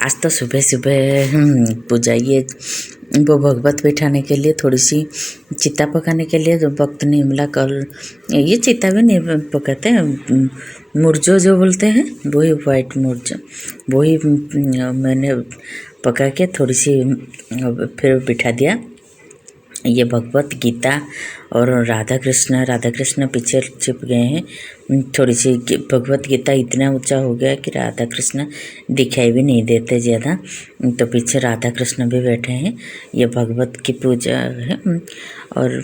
आज तो सुबह सुबह पूजा ये वो भगवत बैठाने के लिए थोड़ी सी चिता पकाने के लिए जो वक्त नहीं मिला कल। ये चिता भी नहीं पकाते हैं, मुर्जो जो बोलते हैं वही, वाइट मुर्जो वही मैंने पका के थोड़ी सी फिर बिठा दिया। ये भगवत गीता और राधा कृष्ण पीछे छिप गए हैं। थोड़ी सी भगवत गीता इतना ऊंचा हो गया कि राधा कृष्ण दिखाई भी नहीं देते ज़्यादा, तो पीछे राधा कृष्ण भी बैठे हैं। ये भगवत की पूजा है। और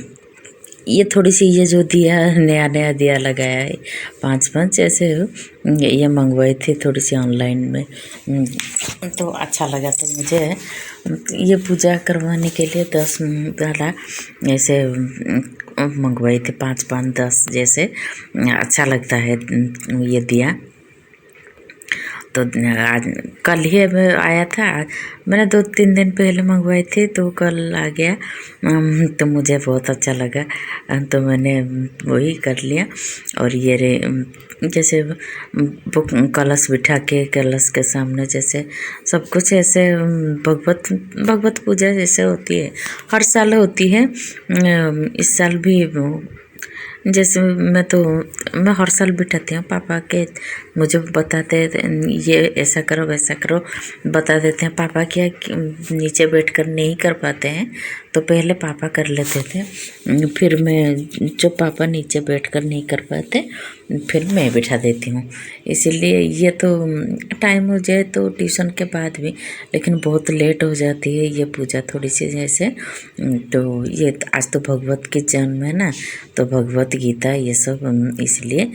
ये थोड़ी सी ये जो दिया नया दिया लगाया है 5 ऐसे ये मंगवाई थी थोड़ी सी ऑनलाइन में, तो अच्छा लगा। तो मुझे ये पूजा करवाने के लिए 10 वाला ऐसे मंगवाई थी, 5 10 जैसे अच्छा लगता है ये दिया। तो आज कल ही आया था, मैंने 2-3 दिन पहले मंगवाई थी तो कल आ गया। तो मुझे बहुत अच्छा लगा, तो मैंने वही कर लिया। और ये जैसे कलश बिठा के कलश के सामने जैसे सब कुछ ऐसे भगवत पूजा जैसे होती है, हर साल होती है। इस साल भी जैसे मैं हर साल बिठाती हूँ। पापा के मुझे बताते ये ऐसा करो वैसा करो, बता देते हैं। पापा क्या नीचे बैठकर नहीं कर पाते हैं, तो पहले पापा कर लेते थे, फिर मैं जो पापा नीचे बैठकर नहीं कर पाते फिर मैं बिठा देती हूँ। इसीलिए ये तो टाइम हो जाए तो ट्यूशन के बाद भी, लेकिन बहुत लेट हो जाती है ये पूजा थोड़ी सी जैसे। तो ये आज तो भगवत की जन्म है ना, तो भगवत गीता ये सब, इसलिए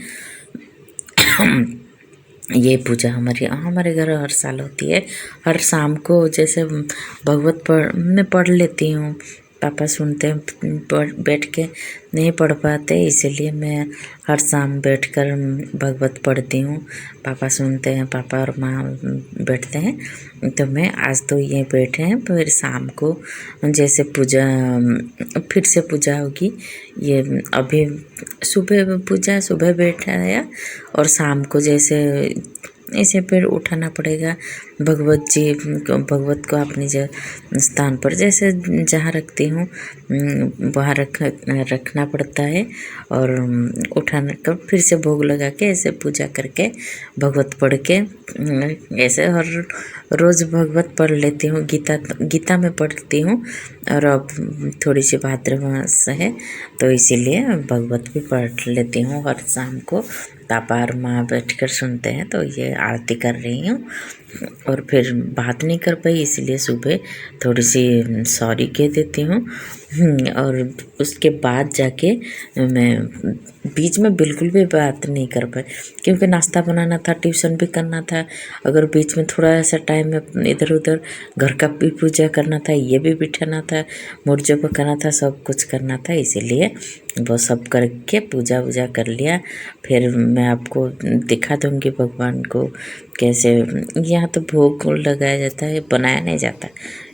ये पूजा हमारे घर हर साल होती है। हर शाम को जैसे भगवत मैं पढ़ लेती हूँ। पापा सुनते हैं, बैठ के नहीं पढ़ पाते, इसलिए मैं हर शाम बैठकर भगवत पढ़ती हूँ। पापा सुनते हैं, पापा और माँ बैठते हैं, तो मैं आज तो ये बैठे हैं। फिर शाम को जैसे पूजा फिर से पूजा होगी। ये अभी सुबह बैठा है और शाम को जैसे इसे फिर उठाना पड़ेगा। भगवत को अपनी स्थान पर जैसे जहाँ रखती हूँ वहाँ रखना पड़ता है, और उठाने का फिर से भोग लगा के ऐसे पूजा करके भगवत पढ़ के ऐसे हर रोज़ भगवत पढ़ लेती हूँ। गीता में पढ़ती हूँ, और अब थोड़ी सी भाद्रमास है तो इसीलिए भगवत भी पढ़ लेती हूँ हर शाम को। पापा और माँ बैठकर सुनते हैं, तो ये आरती कर रही हूँ। और फिर बात नहीं कर पाई, इसलिए सुबह थोड़ी सी सॉरी कह देती हूँ। और उसके बाद जाके मैं बीच में बिल्कुल भी बात नहीं कर पाई, क्योंकि नाश्ता बनाना था, ट्यूशन भी करना था। अगर बीच में थोड़ा ऐसा टाइम में इधर उधर घर का भी पूजा करना था, ये भी बिठाना था, मुर्जो पकाना था, सब कुछ करना था, इसीलिए वो सब करके पूजा वूजा कर लिया। फिर मैं आपको दिखा दूँगी भगवान को कैसे। यहाँ तो भोग लगाया जाता है, बनाया नहीं जाता।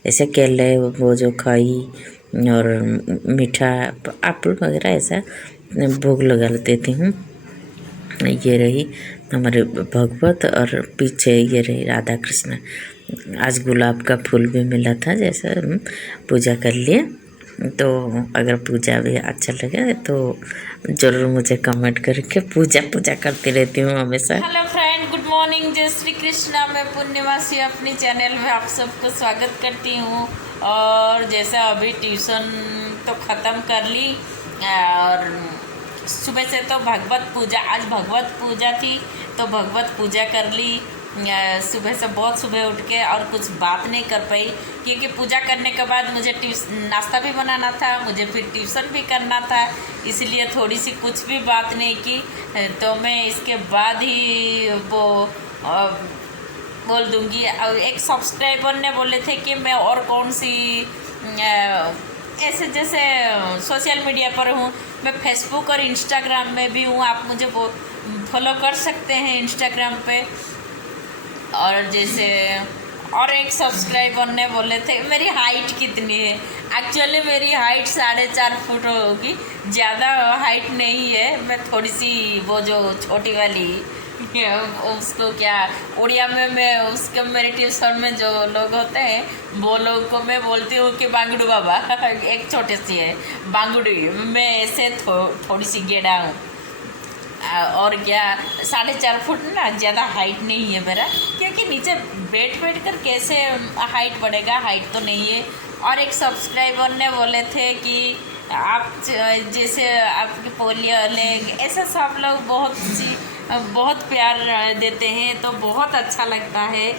ऐसे केले वो जो खाई और मीठा एप्पल वगैरह ऐसा भोग लगा देती हूँ। ये रही हमारे भगवत, और पीछे ये रही राधा कृष्ण। आज गुलाब का फूल भी मिला था, जैसे पूजा कर लिए। तो अगर पूजा भी अच्छा लगे तो ज़रूर मुझे कमेंट करके पूजा करती रहती हूँ हमेशा। हेलो फ्रेंड, गुड मॉर्निंग, जय श्री कृष्णा। मैं पुण्यवासी अपने चैनल में आप सबको स्वागत करती हूँ। और जैसा अभी ट्यूशन तो ख़त्म कर ली, और सुबह से तो भगवत पूजा, आज भगवत पूजा थी तो भगवत पूजा कर ली। सुबह से बहुत सुबह उठ के और कुछ बात नहीं कर पाई, क्योंकि पूजा करने के बाद मुझे नाश्ता भी बनाना था, मुझे फिर ट्यूशन भी करना था, इसलिए थोड़ी सी कुछ भी बात नहीं की। तो मैं इसके बाद ही वो बोल दूँगी। एक सब्सक्राइबर ने बोले थे कि मैं और कौन सी ऐसे जैसे सोशल मीडिया पर हूँ, मैं फेसबुक और इंस्टाग्राम में भी हूँ, आप मुझे फॉलो कर सकते हैं इंस्टाग्राम पे। और जैसे और एक सब्सक्राइबर ने बोले थे मेरी हाइट कितनी है। एक्चुअली मेरी हाइट 4.5 फुट होगी, ज़्यादा हाइट नहीं है। मैं थोड़ी सी वो जो छोटी वाली उसको क्या उड़िया में मैं उसके मेरे ट्यूशन में जो लोग होते हैं वो लोग को मैं बोलती हूँ कि बांगड़ू बाबा एक छोटे सी है बांगड़ू, मैं ऐसे थोड़ी सी गेड़ा हूँ। और क्या 4.5 फुट ना, ज़्यादा हाइट नहीं है मेरा, क्योंकि नीचे बैठ कर कैसे हाइट बढ़ेगा, हाइट तो नहीं है। और एक सब्सक्राइबर ने बोले थे कि आप जैसे आपके पोलियो लेग ऐसा सब लोग बहुत प्यार देते हैं, तो बहुत अच्छा लगता है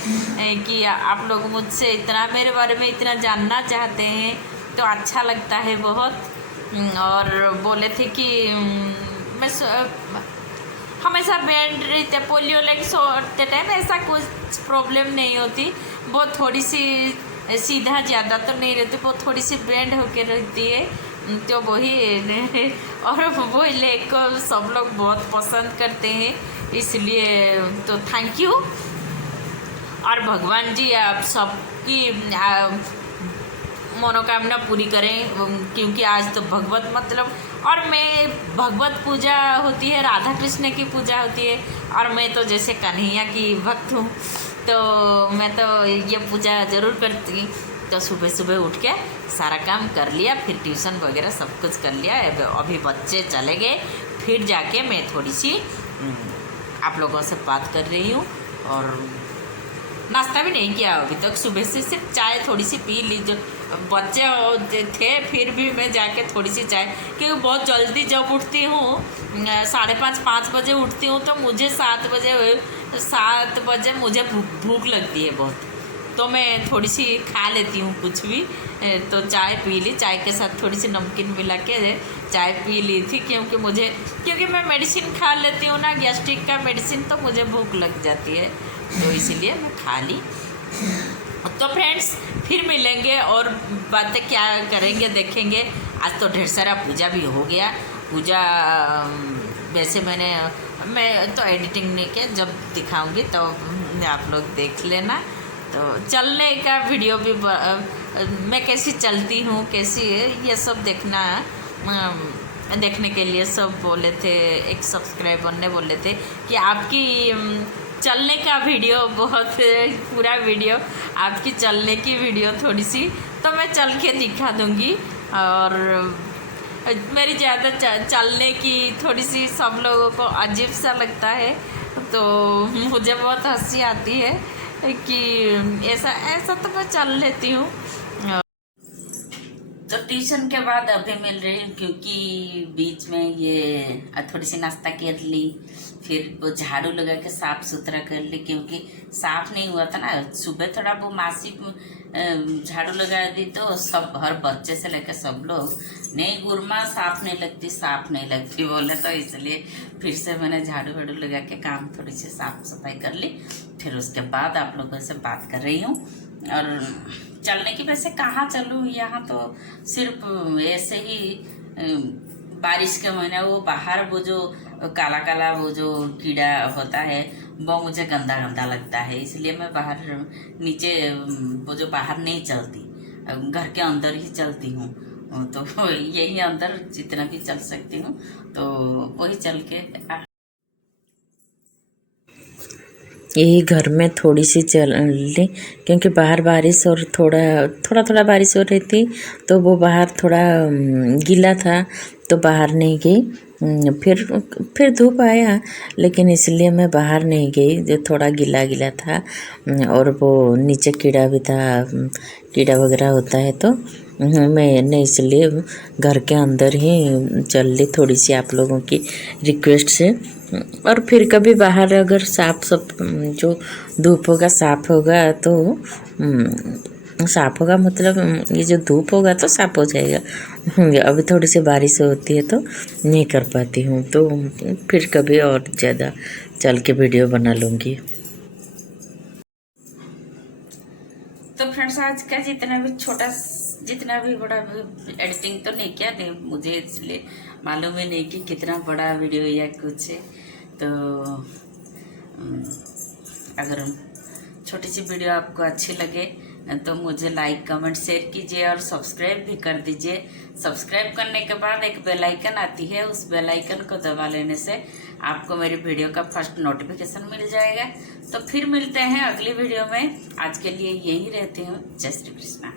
कि आप लोग मुझसे इतना मेरे बारे में इतना जानना चाहते हैं, तो अच्छा लगता है बहुत। और बोले थे कि मैं हमेशा बैंड रहते पोलियो लेग सोते टाइम ऐसा कुछ प्रॉब्लम नहीं होती, वो थोड़ी सी सीधा ज़्यादा तो नहीं रहती, वो थोड़ी सी बैंड होके रहती है, तो वही और वही लेग को सब लोग बहुत पसंद करते हैं, इसलिए तो थैंक यू। और भगवान जी आप सबकी मनोकामना पूरी करें, क्योंकि आज तो भगवत मतलब और मैं भगवत पूजा होती है, राधा कृष्ण की पूजा होती है, और मैं तो जैसे कन्हैया की भक्त हूँ, तो मैं तो ये पूजा ज़रूर करती। तो सुबह सुबह उठ के सारा काम कर लिया, फिर ट्यूशन वगैरह सब कुछ कर लिया। अभी बच्चे चले गए, फिर जाके मैं थोड़ी सी आप लोगों से बात कर रही हूँ, और नाश्ता भी नहीं किया अभी तक, सुबह से सिर्फ चाय थोड़ी सी पी ली। जो बच्चे थे फिर भी मैं जाके थोड़ी सी चाय, क्योंकि बहुत जल्दी जब उठती हूँ 5:30-5 बजे उठती हूँ, तो मुझे 7 बजे मुझे भूख लगती है बहुत, तो मैं थोड़ी सी खा लेती हूँ कुछ भी। तो चाय पी ली, चाय के साथ थोड़ी सी नमकीन मिला के चाय पी ली थी, क्योंकि मैं मेडिसिन खा लेती हूँ ना, गैस्ट्रिक का मेडिसिन, तो मुझे भूख लग जाती है, तो इसीलिए मैं खा ली। तो फ्रेंड्स फिर मिलेंगे और बातें क्या करेंगे देखेंगे। आज तो ढेर सारा पूजा भी हो गया। पूजा वैसे मैं तो एडिटिंग नहीं किया, जब दिखाऊंगी तो आप लोग देख लेना। तो चलने का वीडियो भी मैं कैसी चलती हूँ, कैसी ये सब देखने के लिए सब बोले थे। एक सब्सक्राइबर ने बोले थे कि आपकी चलने का वीडियो बहुत पूरा वीडियो आपकी चलने की वीडियो थोड़ी सी, तो मैं चल के दिखा दूँगी। और मेरी ज़्यादा चलने की थोड़ी सी सब लोगों को अजीब सा लगता है, तो मुझे बहुत हंसी आती है कि ऐसा तो मैं चल लेती हूँ। तो ट्यूशन के बाद अभी मिल रही हूँ, क्योंकि बीच में ये थोड़ी सी नाश्ता कर ली, फिर वो झाड़ू लगा के साफ सुथरा कर ली, क्योंकि साफ नहीं हुआ था ना। सुबह थोड़ा वो मासी झाड़ू लगा दी, तो सब हर बच्चे से लेकर सब लोग नहीं गुरमा साफ नहीं लगती बोले, तो इसलिए फिर से मैंने झाड़ू वाड़ू लगा के काम थोड़ी सी साफ सफाई कर ली। फिर उसके बाद आप लोगों से बात कर रही हूँ। और चलने की वैसे कहाँ चलूँ, यहाँ तो सिर्फ ऐसे ही बारिश के महीने वो बाहर वो जो काला काला वो जो कीड़ा होता है वो मुझे गंदा गंदा लगता है, इसलिए मैं बाहर नीचे वो जो बाहर नहीं चलती, घर के अंदर ही चलती हूँ। तो यही अंदर जितना भी चल सकती हूँ तो वही चल के यही घर में थोड़ी सी चल ली, क्योंकि बाहर बारिश और थोड़ा बारिश हो रही थी, तो वो बाहर थोड़ा गीला था, तो बाहर नहीं गई। फिर धूप आया, लेकिन इसलिए मैं बाहर नहीं गई, जो थोड़ा गीला गीला था, और वो नीचे कीड़ा भी था, कीड़ा वगैरह होता है, तो मैंने इसलिए घर के अंदर ही चल ली थोड़ी सी आप लोगों की रिक्वेस्ट से। और फिर कभी बाहर अगर जो धूप होगा साफ होगा, तो साफ होगा मतलब ये जो धूप होगा तो साफ हो जाएगा। अभी थोड़ी सी बारिश होती है तो नहीं कर पाती हूँ, तो फिर कभी और ज़्यादा चल के वीडियो बना लूँगी। तो फ्रेंड्स आज का जितना भी बड़ा एडिटिंग तो नहीं किया, नहीं मुझे इसलिए मालूम ही नहीं कि कितना बड़ा वीडियो या कुछ है। तो अगर छोटी सी वीडियो आपको अच्छी लगे तो मुझे लाइक कमेंट शेयर कीजिए और सब्सक्राइब भी कर दीजिए। सब्सक्राइब करने के बाद एक बेल आइकन आती है, उस बेल आइकन को दबा लेने से आपको मेरी वीडियो का फर्स्ट नोटिफिकेशन मिल जाएगा। तो फिर मिलते हैं अगली वीडियो में। आज के लिए यही रहती हूँ। जय श्री कृष्णा।